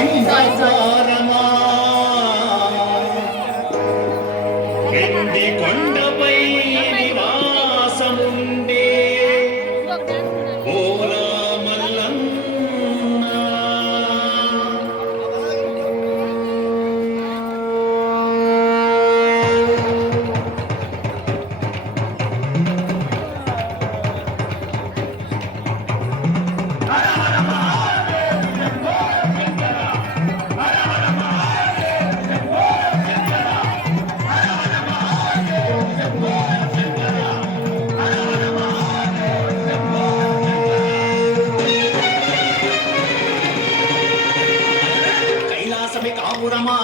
సింహద్వారమా ఎండి కొండపై నివాసముండే ఓరా మల్లన్న కాపురమా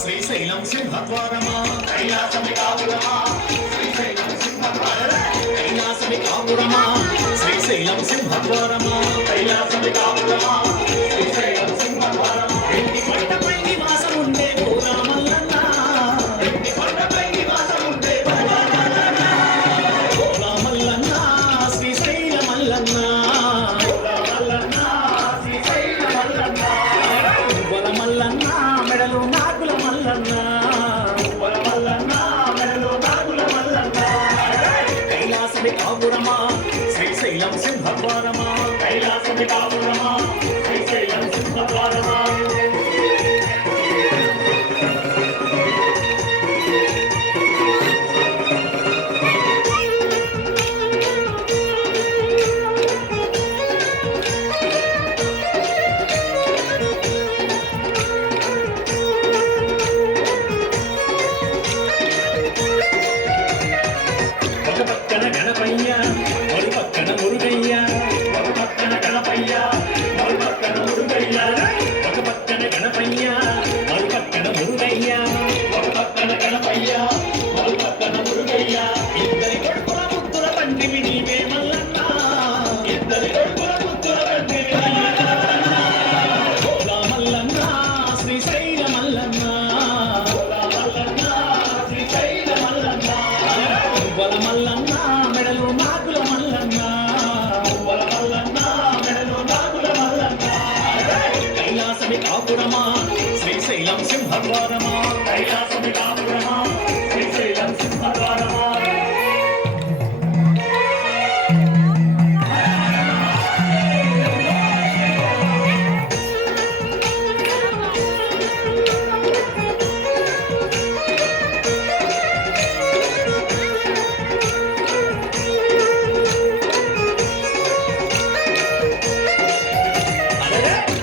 శ్రీశైలం సింహద్వారమా కైలాసమి కాపురమా శ్రీశైలం సింహద్వారమా కైలాసమి కాపురమా శ్రీశైలం సింహద్వారమా కైలాసమి కాపురమా శ్రీశైలం సింహద్వారమా ఎండి కొండపై నివాసముండే ఓరా మల్లన్న ఎండి కొండపై నివాసముండే ఓరా మల్లన్న ఓరా మల్లన్న శ్రీశైల మల్లన్న ఓరా మల్లన్న శ్రీశైల మల్లన్న వల మల్లన్న మెడలో నాగుల మల్లన్న వల మల్లన్న మెడలో నాగుల మల్లన్న కైలాసమి కాపురమా శ్రీశైలం సింహద్వారమా కైలాసమి కాపురమా శ్రీశైలం సింహద్వారమా గణపయ్య మరి పక్కన మురుగయ్య ఒక పక్కన గణపయ్య మరి పక్కన మురుగయ్య ఒక పక్కన గణపయ్య మరి పక్కన మురుగయ్య ఒక పక్కన గణపయ్య మరి పక్కన మురుగయ్య ఇద్దరి కొడుకుల ముద్దుల తండ్రివి నీవే మల్లన్న ఇద్దరి కొడుకుల ముద్దుల తండ్రివి ఓలా మల్లన్న శ్రీశైల మల్లన్న ఓలా మల్లన్న శ్రీశైల మల్లన్న వల మల్లన్న మెడలో నాగుల మల్లన్న వల మల్లన్న మెడలో నాగుల మల్లన్న కైలాసమి కాపురమా శ్రీశైలం సింహద్వారమా కైలాసమి కాపురమా శ్రీశైలం సింహద్వారమా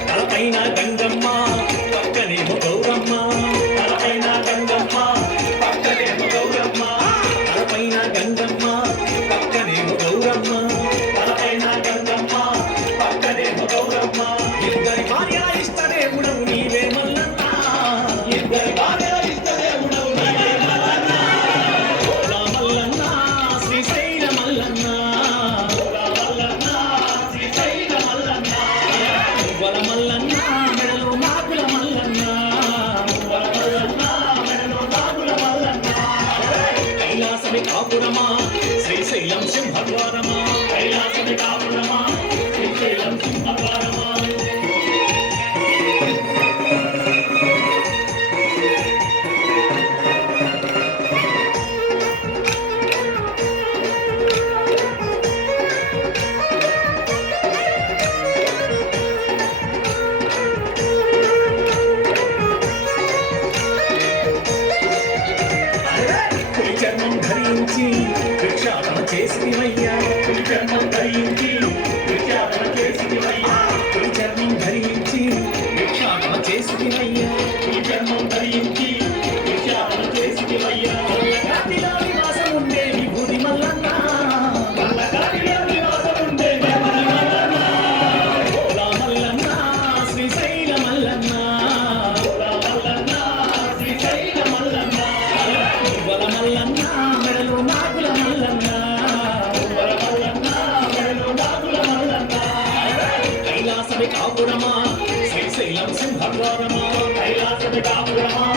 తలపైన గంగమ్మ పక్కనేమో గౌరమ్మ తలపైన గంగమ్మ పక్కనేమో గౌరమ్మ తలపైన గంగమ్మ పక్కనేమో గౌరమ్మ తలపైన గంగమ్మ పక్కనేమో గౌరమ్మ ఇద్దరి భార్య ఇష్టదేవుడవు నీవే మల్లన్న ఇద్దరి భార్య ఇష్టదేవుడవు నీవే మల్లన్న ఓలా మల్లన్న శ్రీశైల మల్లన్న ఓలా మల్లన్న శ్రీశైల మల్లన్న వల మల్లన్న మెడలో నాగుల మల్లన్న వల మల్లన్న మెడలో నాగుల మల్లన్న కైలాసమి కాపురమా శ్రీశైలం సింహద్వారమా కైలాసమి కాపురమా శ్రీశైలం సింహద్వారమా చర్మం ధరించి భిక్షాటన చేసివయ్యా చర్మం ధరించి భిక్షాటన చేసివయ్యా చర్మం ధరించి భిక్షాటన చేసివయ్యా చర్మం ధరించి భిక్షాటన చేసివయ్యా వల్లగాటిలో నివాసం ఉండే విభూతి మల్లన్న వల్లగాటిలో నివాసం ఉండే విభూతి మల్లన్న ఓలా మల్లన్న శ్రీశైల మల్లన్న ఓలా మల్లన్న శ్రీశైల మల్లన్న వల మల్లన్న మెడలో నాగుల మల్లన్న వల మల్లన్న మెడలో నాగుల మల్లన్న కైలాసమి కాపురమా శ్రీశైలం సింహద్వారమా కైలాసమి కాపురమా